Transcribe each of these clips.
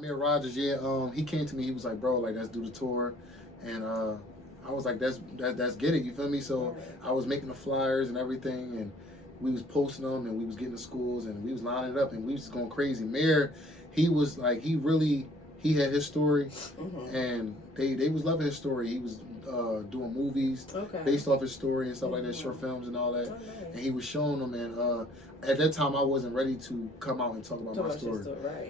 Mayor Rogers, yeah, he came to me. He was like, bro, like, let's do the tour. And I was like, that's get it. You feel me? So I was making the flyers and everything, and we was posting them, and we was getting to schools, and we was lining it up, and we was just going crazy. Mayor, he was like, he had his story, and they was loving his story. He was doing movies based off his story and stuff like that, short films and all that. And he was showing them, and at that time I wasn't ready to come out and talk about my story.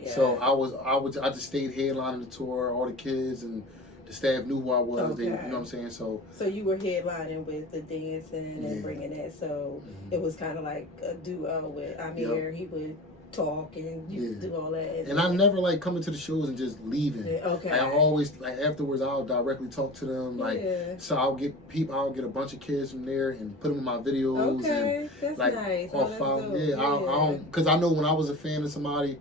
So I just stayed headlining the tour. All the kids and the staff knew who I was. They, you know what I'm saying? So you were headlining with the dancing and bringing that. So it was kind of like a duo with Amir. He would talk and you do all that. And I never like coming to the shows and just leaving. Okay. Like, I always, like, afterwards I'll directly talk to them. Like, so I'll get a bunch of kids from there and put them in my videos. Okay, and, that's like, nice. I don't, because I know when I was a fan of somebody,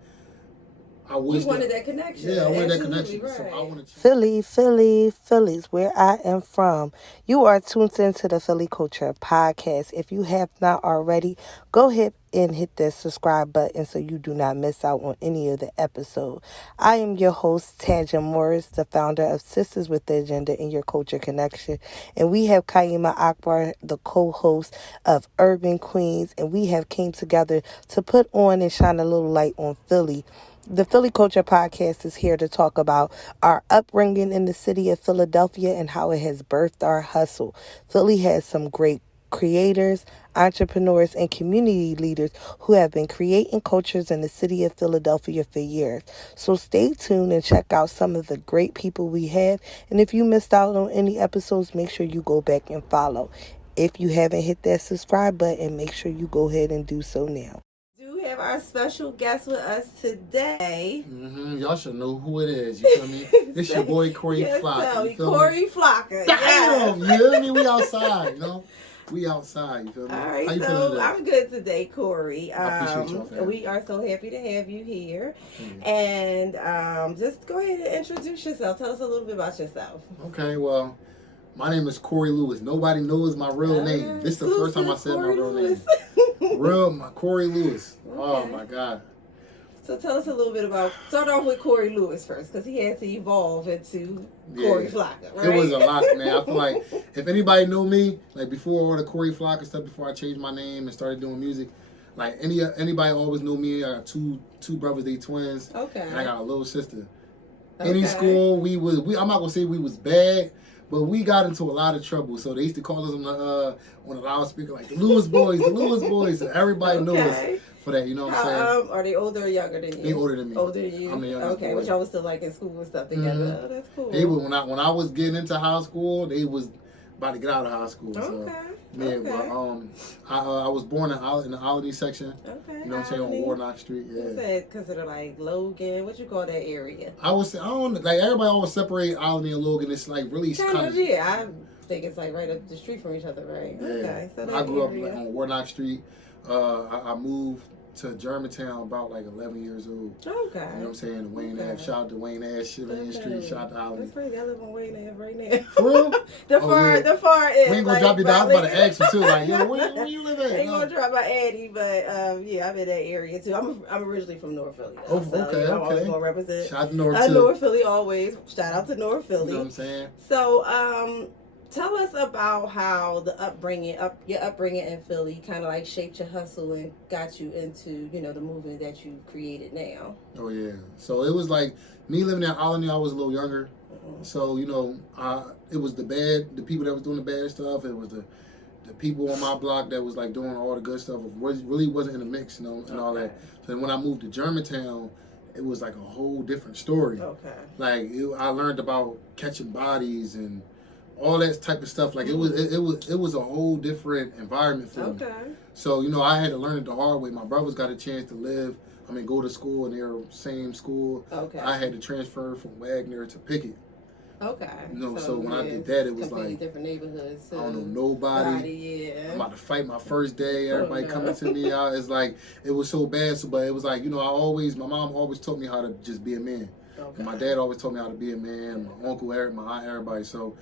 I wanted that connection. Yeah, I wanted that connection. Right. So I wanted Philly's where I am from. You are tuned into the Philly Culture Podcast. If you have not already, go ahead and hit that subscribe button so you do not miss out on any of the episode. I am your host, Tanja Morris, the founder of Sisters with the Agenda in Your Culture Connection. And we have Kaima Akbar, the co-host of Urban Queens. And we have came together to put on and shine a little light on Philly. The Philly Culture Podcast is here to talk about our upbringing in the city of Philadelphia and how it has birthed our hustle. Philly has some great creators, entrepreneurs, and community leaders who have been creating cultures in the city of Philadelphia for years. So stay tuned and check out some of the great people we have. And if you missed out on any episodes, make sure you go back and follow. If you haven't hit that subscribe button, make sure you go ahead and do so now. Have our special guest with us today. Y'all should know who it is. You feel me? It's your boy Corey Floca. Corey Floca. Damn, you hear me? We outside, you know. We outside. You feel me? All right, how you so feeling I'm good today, Corey. I appreciate y'all, fam. We are so happy to have you here. And just go ahead and introduce yourself. Tell us a little bit about yourself. Okay, well, my name is Corey Lewis. Nobody knows my real name. This is the first time I said my real name. Corey Lewis. Okay. Oh my God. So tell us a little bit about, start off with Corey Lewis first, because he had to evolve into Corey Floca, right? It was a lot, man. I feel like if anybody knew me, like before all the Corey Floca stuff, before I changed my name and started doing music, like anybody always knew me. I got two brothers, they twins. Okay. And I got a little sister. Okay. Any school, I'm not gonna say we was bad, but we got into a lot of trouble. So they used to call us on the loudspeaker, like, the Lewis boys, the Lewis boys. So everybday knew us for that, you know what I'm saying? Are they older or younger than you? They older than me. Older than you? I'm the youngest boy. But y'all was still like in school and stuff together. Oh, that's cool. They were, when I was getting into high school, they was about to get out of high school. Okay. So, yeah, but I was born in the Albany section. Okay. You know what I'm saying, on Warnock Street. Yeah. What's that considered, like Logan? What you call that area? I don't like, everybody always separate Albany and Logan. It's like really kind of, yeah. I think it's like right up the street from each other, right? Yeah. Okay. So I grew up on Warnock Street. I moved to Germantown about like 11 years old. Okay. You know what I'm saying? Wayne Ave. Shout out to Wayne Ave, Shilling Street. Shout out to Albany. That's crazy. I live on Wayne Ave right now. For real? The far end. We ain't gonna drop you down. I was about to ask you too. Like, yo, where you live at? I ain't gonna drop my Addy, but yeah, I'm in that area too. I'm originally from North Philly. Though, okay. I'm always gonna represent. Shout out to North North Philly always. Shout out to North Philly. You know what I'm saying? So, tell us about how your upbringing in Philly kind of like shaped your hustle and got you into, the movement that you created now. Oh yeah. So it was like me living in Albany. I was a little younger, so it was the people that was doing the bad stuff. It was the people on my block that was like doing all the good stuff. Really wasn't in the mix, and all that. So then when I moved to Germantown, it was like a whole different story. Okay. Like I learned about catching bodies and all that type of stuff. Like it was a whole different environment for me. So I had to learn it the hard way. My brothers got a chance to go to school in their same school. Okay. I had to transfer from Wagner to Pickett. Okay. So when I did that, it was like different neighborhoods. I don't know nobody. I'm about to fight my first day. Everybody coming to me out. It's like it was so bad. But it was like my mom always taught me how to just be a man. Okay. And my dad always taught me how to be a man. My uncle, my aunt, everybody. So.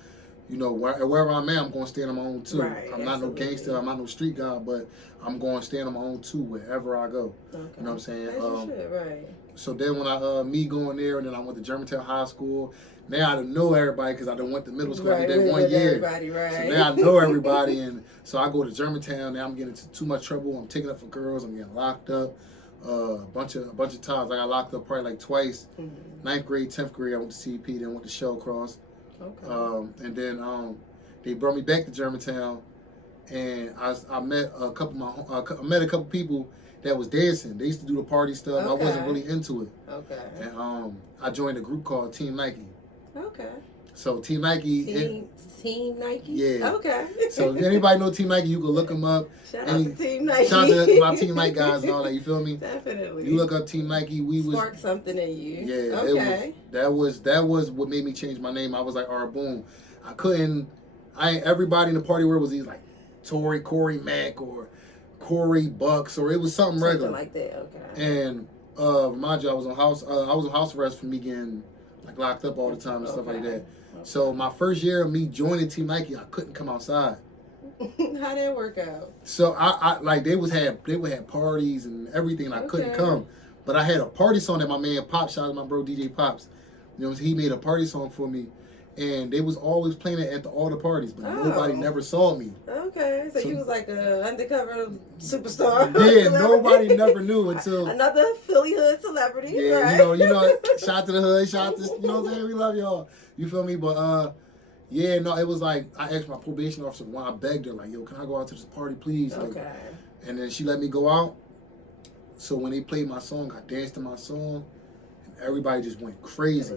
Wherever I'm at, I'm going to stand on my own too. Right, I'm not no gangster, I'm not no street guy, but I'm going to stand on my own too wherever I go. Okay. You know what I'm saying? Right. So then when me going there, and then I went to Germantown High School. Now I don't know everybody because I done went to middle school. I did that 1 year. Right. So now I know everybody, and so I go to Germantown. Now I'm getting into too much trouble. I'm taking up for girls. I'm getting locked up. A bunch of times. I got locked up probably like twice. 9th grade, 10th grade. I went to CP. Then went to Shellcross. Okay. And then they brought me back to Germantown, and I met a couple people that was dancing. They used to do the party stuff. Okay. I wasn't really into it. Okay. And I joined a group called Team Nike. Okay. So Team Nike. Team Nike? Yeah. Okay. So if anybody know Team Nike, you can look them up. Shout out to Team Nike. Shout out to my Team Nike guys and all that. You feel me? Definitely. You look up Team Nike. Spark something in you. Yeah. Okay. That was what made me change my name. I was like, all right, boom. Everybody in the party world was either like Corey Mack or Corey Bucks, or it was something regular. Something like that. Okay. And remind you, I was on house arrest for me getting like locked up all the time and stuff like that. Okay. So my first year of me joining Team Nike, I couldn't come outside. How did it work out? So I like they would have parties and everything, and I couldn't come. But I had a party song that my man Pop, shout out to my bro DJ Pops. You know, he made a party song for me, and they was always playing it at all the parties, but nobody never saw me. Okay, so you was like an undercover superstar. Yeah, nobody never knew until another Philly hood celebrity. Yeah, right? you know, shout out to the hood, shout out to, you know what I'm saying? We love y'all. You feel me? But yeah, no, it was like I asked my probation officer when I begged her, like, yo, can I go out to this party, please? Like, okay. And then she let me go out. So when they played my song, I danced to my song, and everybody just went crazy.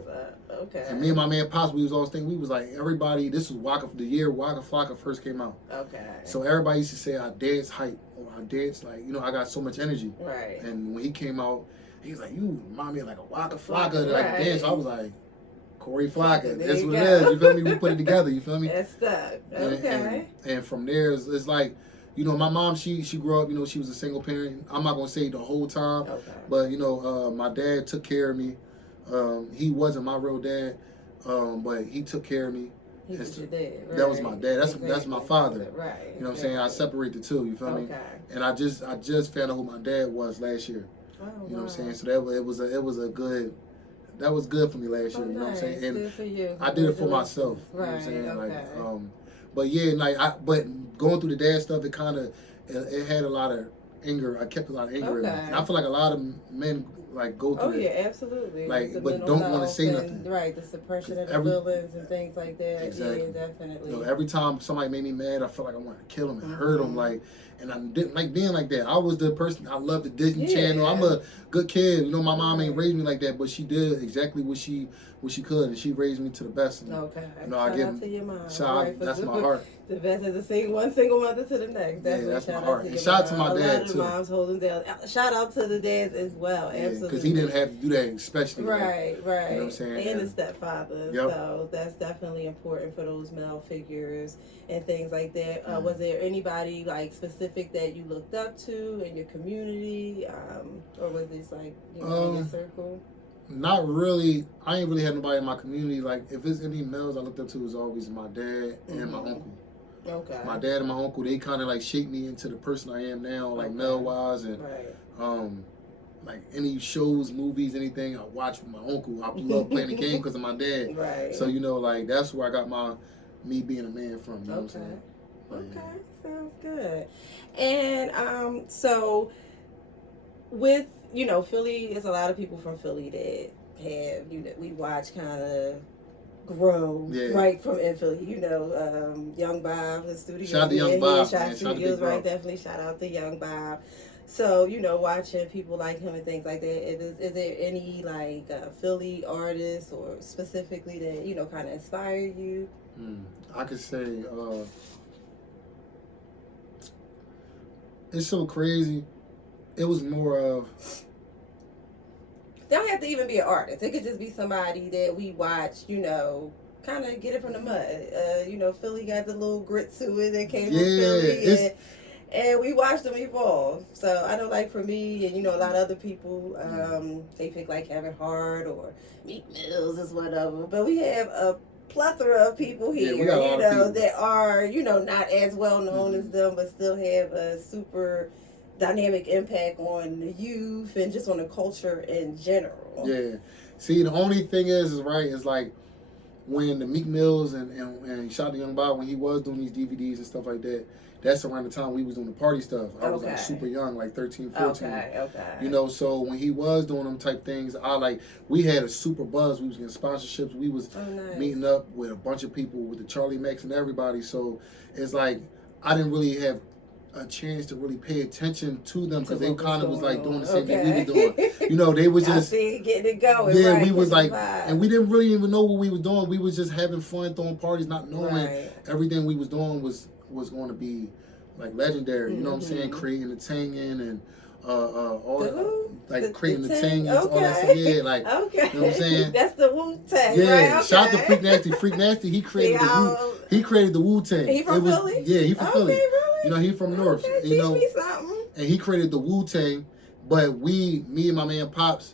Okay. And me and my man Pops, we was all thinking, we was like, everybody, this was the year Waka Flocka first came out. Okay. So everybody used to say I dance hype, or I dance like, you know, I got so much energy. Right. And when he came out, he was like, you remind me of like a Waka Flocka, like dance. I was like, Corey Floca, that's what it is. You feel me? We put it together. You feel me? That's stuck. Okay. And from there, it's like, you know, my mom, she grew up, you know, she was a single parent. I'm not gonna say the whole time, but you know, my dad took care of me. He wasn't my real dad, but he took care of me. He was your dad, right? That was my dad. That's my father. Right. You know what I'm saying? I separate the two. You feel me? And I just found out who my dad was last year. Oh, you know what I'm saying? So it was a good. That was good for me last year, you know what I'm saying? And good for you. I did it for myself. You know what I'm saying? Like, but yeah, like but going through the dad stuff, it kinda it had a lot of anger. I kept a lot of anger in me. And I feel like a lot of men like go through it. Yeah, absolutely. Like, but don't want to say nothing. Right, the suppression of the feelings and things like that. Exactly. Yeah, definitely. You know, every time somebody made me mad, I felt like I wanted to kill them and hurt them. Like, and I didn't like being like that. I was the person. I loved the Disney Channel. I'm a good kid. You know, my mom ain't raised me like that, but she did exactly what she could, and she raised me to the best. And, you know, shout out to your mom. That's my heart. The best is one single mother to the next. Definitely that's shout my heart. Out to and shout out to my dad too. A lot of too. moms holding down. Shout out to the dads as well. Absolutely. Because he didn't have to do that, especially. Right. You know what I'm saying? And the stepfather. Yep. So that's definitely important for those male figures and things like that. Was there anybody like specific that you looked up to in your community, or was this like in your circle? Not really. I ain't really had nobody in my community. Like, if there's any males I looked up to, is always my dad and my uncle. Okay. My dad and my uncle, they kind of like shaped me into the person I am now, like male wise, and like any shows, movies, anything I watch with my uncle. I love playing the game because of my dad. Right. So you know, like that's where I got me being a man from. You know what I'm saying? Okay, sounds good. And so with Philly, there's a lot of people from Philly that have we watch kind of grow right from in Philly. Young Bob, the studio. Shout out to Young Bob. Shout Studios, right? Definitely shout out to Young Bob. So, watching people like him and things like that, is there any like Philly artists or specifically that, kind of inspire you? I could say it's so crazy. It was more of... They don't have to even be an artist. It could just be somebody that we watch, kind of get it from the mud. Philly got the little grit to it that came from Philly. And we watched them evolve. So I know, like, for me and, a lot of other people, they pick, like, Kevin Hart or Meek Mills is whatever. But we have a plethora of people here, that are, not as well known as them, but still have a super dynamic impact on the youth and just on the culture in general. Yeah. See, the only thing is right, is like when the Meek Mills and Shot the Young Bob, when he was doing these DVDs and stuff like that, that's around the time we was doing the party stuff. I was like super young, like 13, 14. Okay. You know, so when he was doing them type things, we had a super buzz. We was getting sponsorships. We was meeting up with a bunch of people, with the Charlie Max and everybody. So it's like I didn't really have a chance to really pay attention to them because they kind of was like doing the same thing we were doing. You know, they was just getting it going. Yeah, right, we was like, and we didn't really even know what we was doing. We was just having fun, throwing parties, not knowing everything we was doing was going to be like legendary. You know what I'm saying? Creating the Tangin and all creating the Tangin, all that stuff. Yeah, like you know what I'm saying? That's the Wu-Tang. Yeah, right? shout out to Freak Nasty. Freak Nasty, he created the Wu-Tang. He from Philly? Yeah, he from Philly. Really? You know, he from North. Okay, you know, teach me something. And he created the Wu-Tang, but me and my man Pops,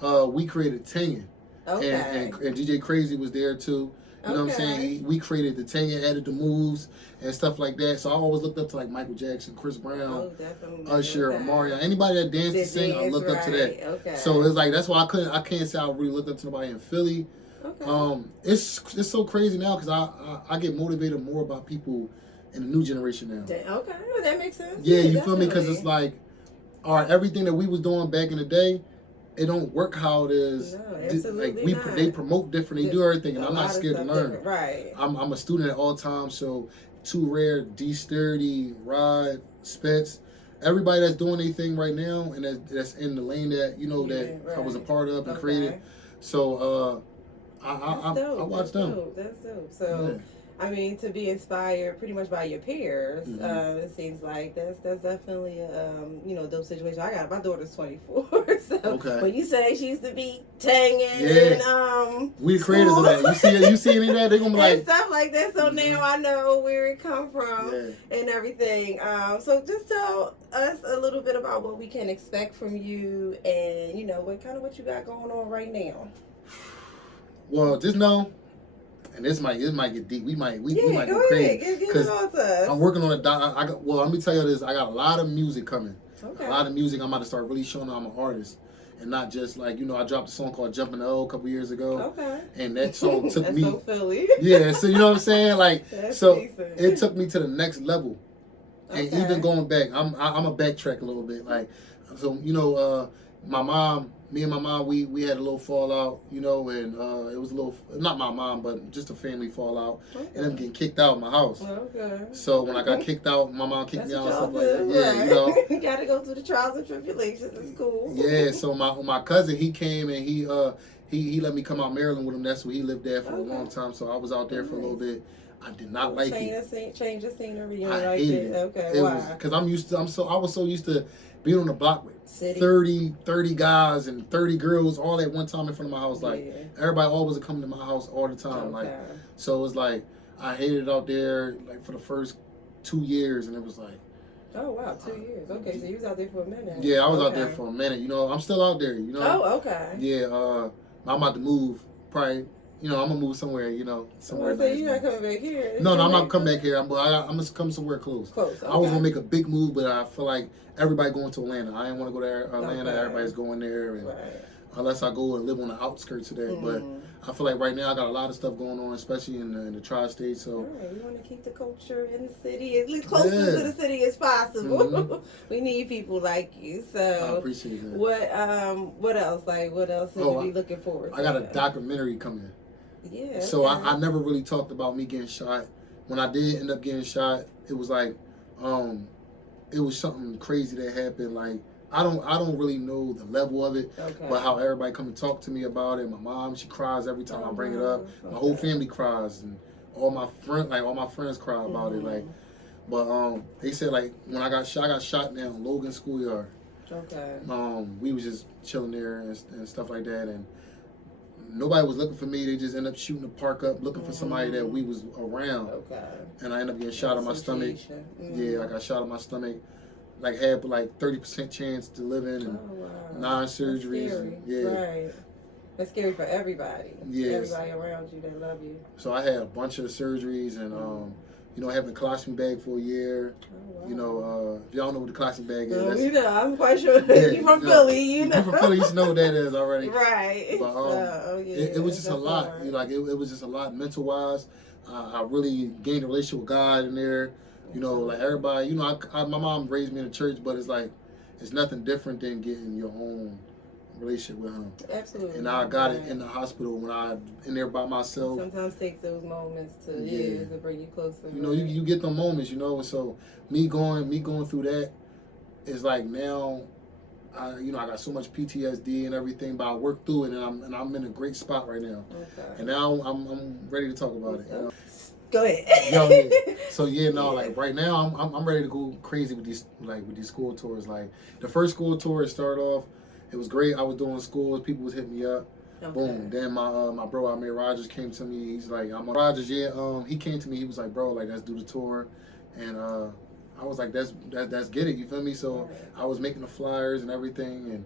we created Tangin. Okay. And DJ Crazy was there too. You know what I'm saying? We created the Tangin, added the moves and stuff like that. So I always looked up to like Michael Jackson, Chris Brown, Usher, Mario, anybody that danced and sing. I looked up to that. Okay. So it's like that's why I can't say I really looked up to nobody in Philly. Okay. It's so crazy now because I get motivated more about people in the new generation now. Okay, well, that makes sense. Yeah, you feel me? Because it's like, all right, everything that we was doing back in the day, it don't work how it is. No, absolutely not. They promote different, they do everything, and I'm not scared to learn. Different. Right. I'm a student at all times, so Too Rare, D-Sturdy, Rod, Spets, everybody that's doing their thing right now, and that's in the lane that I was a part of and created. So I watch them. That's dope. So. Yeah. I mean, to be inspired pretty much by your peers, it seems like that's definitely a dope situation. My daughter's 24, so when you say she used to be Tangin and we the creators of that. You see any of that? They're gonna be like and stuff like that. So now I know where it come from and everything. So just tell us a little bit about what we can expect from you, and what you got going on right now. Well, just know. And this might get deep. We might go crazy. Because I'm working on let me tell you this. I got a lot of music coming. Okay. A lot of music. I'm about to start really showing I'm an artist. And not just like, I dropped a song called Jumpin' the O a couple years ago. Okay. And that song took That's me. So Philly. Yeah, so you know what I'm saying? Like, so decent. It took me to the next level. And even going back, I'm a backtrack a little bit. Like, so, me and my mom, we had a little fallout, and it was a little, not my mom, but just a family fallout, and them getting kicked out of my house. Okay. So when I got kicked out, my mom kicked me out and stuff like that. Yeah, You gotta go through the trials and tribulations. It's cool. Yeah. So my cousin, he came and he let me come out Maryland with him. That's where he lived there for a long time. So I was out there for a little bit. I did not like it. Change the scenery. I hated it. Okay. Why? Because I was so used to being on the block with 30 guys and 30 girls all at one time in front of my house. Like everybody always would come to my house all the time. Like, so it was like I hated it out there like for the first 2 years, and it was like, oh wow, 2 years. Okay, so you was out there for a minute. Yeah, I was out there for a minute. I'm still out there. Oh, okay. Yeah, I'm about to move. Probably, I'm gonna move somewhere. Somewhere. So you're not coming back here? No, I'm not coming back here. I'm gonna come somewhere close. Okay. I was gonna make a big move, but I feel like everybody going to Atlanta. I didn't want to go to Atlanta. Okay. Everybody's going there, and unless I go and live on the outskirts of that. But I feel like right now I got a lot of stuff going on, especially in the tri-state. So you want to keep the culture in the city as close to the city as possible. We need people like you. So I appreciate that. What else? Like what else should we be looking forward to? I got a documentary coming. Yeah. So I never really talked about me getting shot. When I did end up getting shot, it was like, it was something crazy that happened. Like I don't really know the level of it, but how everybody come and talk to me about it. My mom, she cries every time I bring it up. My whole family cries, and all my friends cry about it. Like, but they said like when I got shot down Logan Schoolyard. Okay. We was just chilling there and stuff like that, and nobody was looking for me. They just ended up shooting the park up, looking for somebody that we was around. Okay. And I ended up getting shot in my stomach. Yeah, I got shot in my stomach. Like had 30% chance to live in, and 9 surgeries. Yeah. Right. That's scary for everybody. Yes. Everybody around you that love you. So I had a bunch of surgeries, and you know, having a colostomy bag for a year. Oh, wow. You know, if y'all know what the colostomy bag is, you know, I'm quite sure you're from Philly. You know, you're from Philly, you should know what that is already. Right. But yeah, it was just a lot. hard. You know, like it was just a lot mental wise. I really gained a relationship with God in there. You know, like everybody. You know, my mom raised me in the church, but it's like it's nothing different than getting your own relationship with Him. Absolutely. And I got it in the hospital when I in there by myself. Sometimes takes those moments to to bring you closer. You know, you get them moments. You know, and so me going through that is like now. I got so much PTSD and everything, but I worked through it, and I'm in a great spot right now. Okay. And now I'm ready to talk about it. You know? Go ahead. So like right now I'm ready to go crazy with these school tours. Like the first school tour started off, it was great. I was doing schools, people was hitting me up. Okay. Boom. Then my bro Amir Rogers came to me. He's like, I'm on Rogers. Yeah. He came to me. He was like, bro, like let's do the tour, and I was like, that's get it. You feel me? So I was making the flyers and everything, and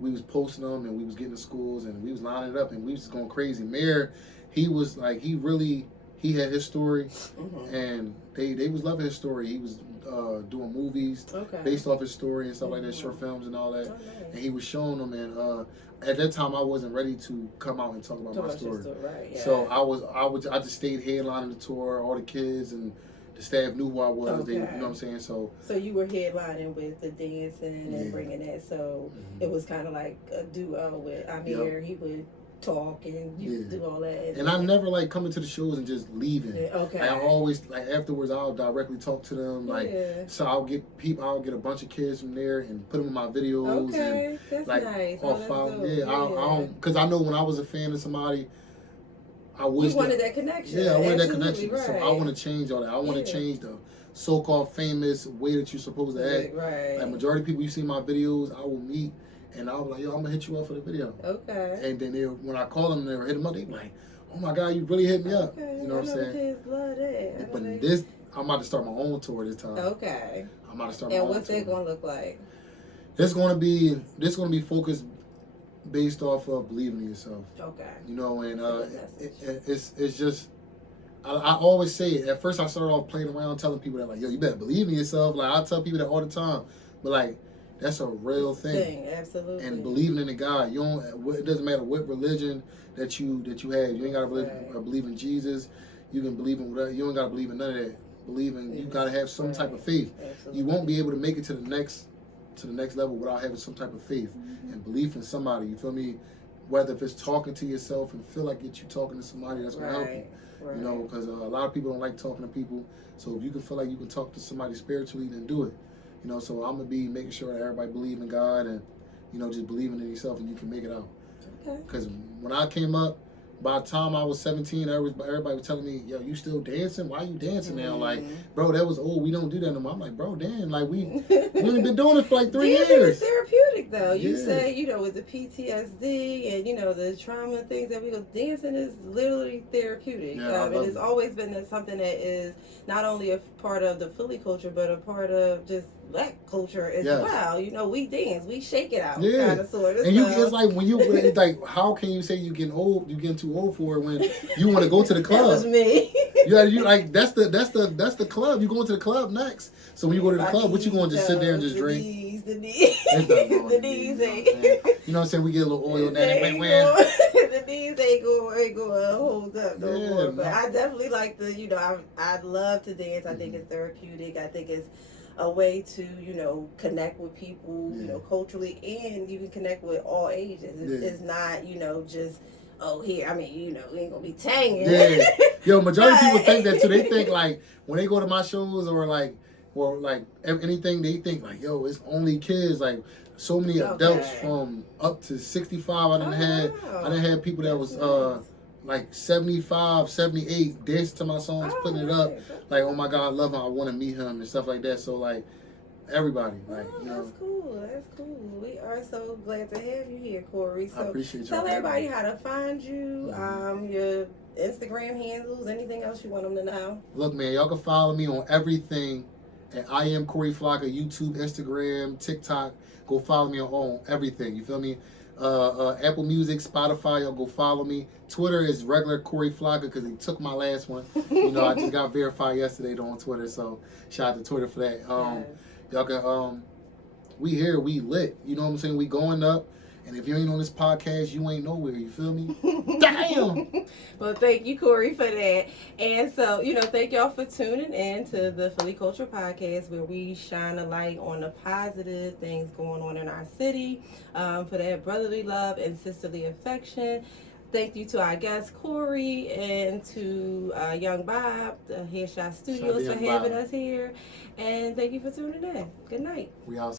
we was posting them, and we was getting to schools, and we was lining it up, and we was going crazy. Mayor, he was like, he had his story, and they was loving his story. He was doing movies based off his story and stuff like that, short films and all that, and he was showing them. And at that time, I wasn't ready to come out and talk about my story. So I just stayed headlining the tour, all the kids and the staff knew who I was. They, you know what I'm saying? So you were headlining with the dancing and bringing that. So it was kind of like a duo with Amir. He would talk and you would do all that. And I never like coming to the shows and just leaving. Like, I always like afterwards I'll directly talk to them. Like so I'll get a bunch of kids from there and put them in my videos. And, that's like, nice. I don't, because I know when I was a fan of somebody, I wish you wanted that connection. Yeah, I wanted that Absolutely, connection. Right. So I want to change all that. I want to change the so-called famous way that you're supposed to act. Right. Like majority of people you see my videos, I will meet and I'll be like, yo, I'm gonna hit you up for the video. Okay. And then when I call them, they'll hit them up. They be like, oh my God, you really hit me up. You know what I'm saying? Kids love that. But this, I'm about to start my own tour this time. Okay. I'm about to start my own tour. And what's that gonna look like? This gonna be focused based off of believing in yourself. Okay. You know, and it's just I always say it. At first I started off playing around telling people that like, yo, you better believe in yourself. Like I tell people that all the time. But like that's a real thing. Absolutely. And believing in the God. You don't it doesn't matter what religion that you have. You ain't gotta believe in Jesus. You can believe in whatever. You don't gotta believe in none of that. You gotta have some type of faith. Absolutely. You won't be able to make it to the next level without having some type of faith and belief in somebody. You feel me? Whether if it's talking to yourself and feel like it's you talking to somebody that's gonna help you. Right. You know, because a lot of people don't like talking to people. So if you can feel like you can talk to somebody spiritually, then do it. You know, so I'm gonna be making sure that everybody believe in God and just believing in yourself and you can make it out. Okay. Because when I came up, by the time I was 17, everybody was telling me, yo, you still dancing? Why are you dancing now? Like, bro, that was old. We don't do that no more. I'm like, bro, damn, like we only been doing it for like 3 years. Dancing is therapeutic though. You say, with the PTSD and, the trauma things that we go, dancing is literally therapeutic. Yeah, and it's always been something that is not only a part of the Philly culture, but a part of just Black culture as well. We dance, we shake it out, kind of sort of. And it's like when you like, how can you say you getting old? You getting too old for it when you want to go to the club? That was me. you like that's the club. You going to the club next. So when you go to the club, what you going to just sit there and just drink? The knees ain't. You know what I'm saying? We get a little oil down there. The knees ain't going to hold up no more. But I definitely like I love to dance. I think it's therapeutic. I think it's a way to, connect with people, culturally, and you can connect with all ages. It's not, just, here, we ain't gonna be tanging. Yeah. Yo, majority of people think that too. They think like when they go to my shows or anything, they think like, yo, it's only kids. Like so many adults from up to 65. I done had people that was like 75, 78 dancing to my songs, putting it up. Like, oh my God, I love him. I want to meet him and stuff like that. So like everybody, like That's cool. We are so glad to have you here, Corey. So I appreciate you. Tell everybody how to find you, your Instagram handles, anything else you want them to know. Look, man, y'all can follow me on everything at I am Corey Floca, YouTube, Instagram, TikTok. Go follow me on everything. You feel me? Apple Music, Spotify. Y'all go follow me. Twitter is regular Corey Floca because he took my last one. You know, I just got verified yesterday on Twitter, so shout out to Twitter for that. Y'all can we here, we lit. You know what I'm saying? We going up. And if you ain't on this podcast, you ain't nowhere. You feel me? Damn! Well, thank you, Corey, for that. And so, you know, thank y'all for tuning in to the Philly Culture Podcast, where we shine a light on the positive things going on in our city, for that brotherly love and sisterly affection. Thank you to our guest, Corey, and to Young Bob, the Headshot Studios, for having us here. And thank you for tuning in. Good night. We out.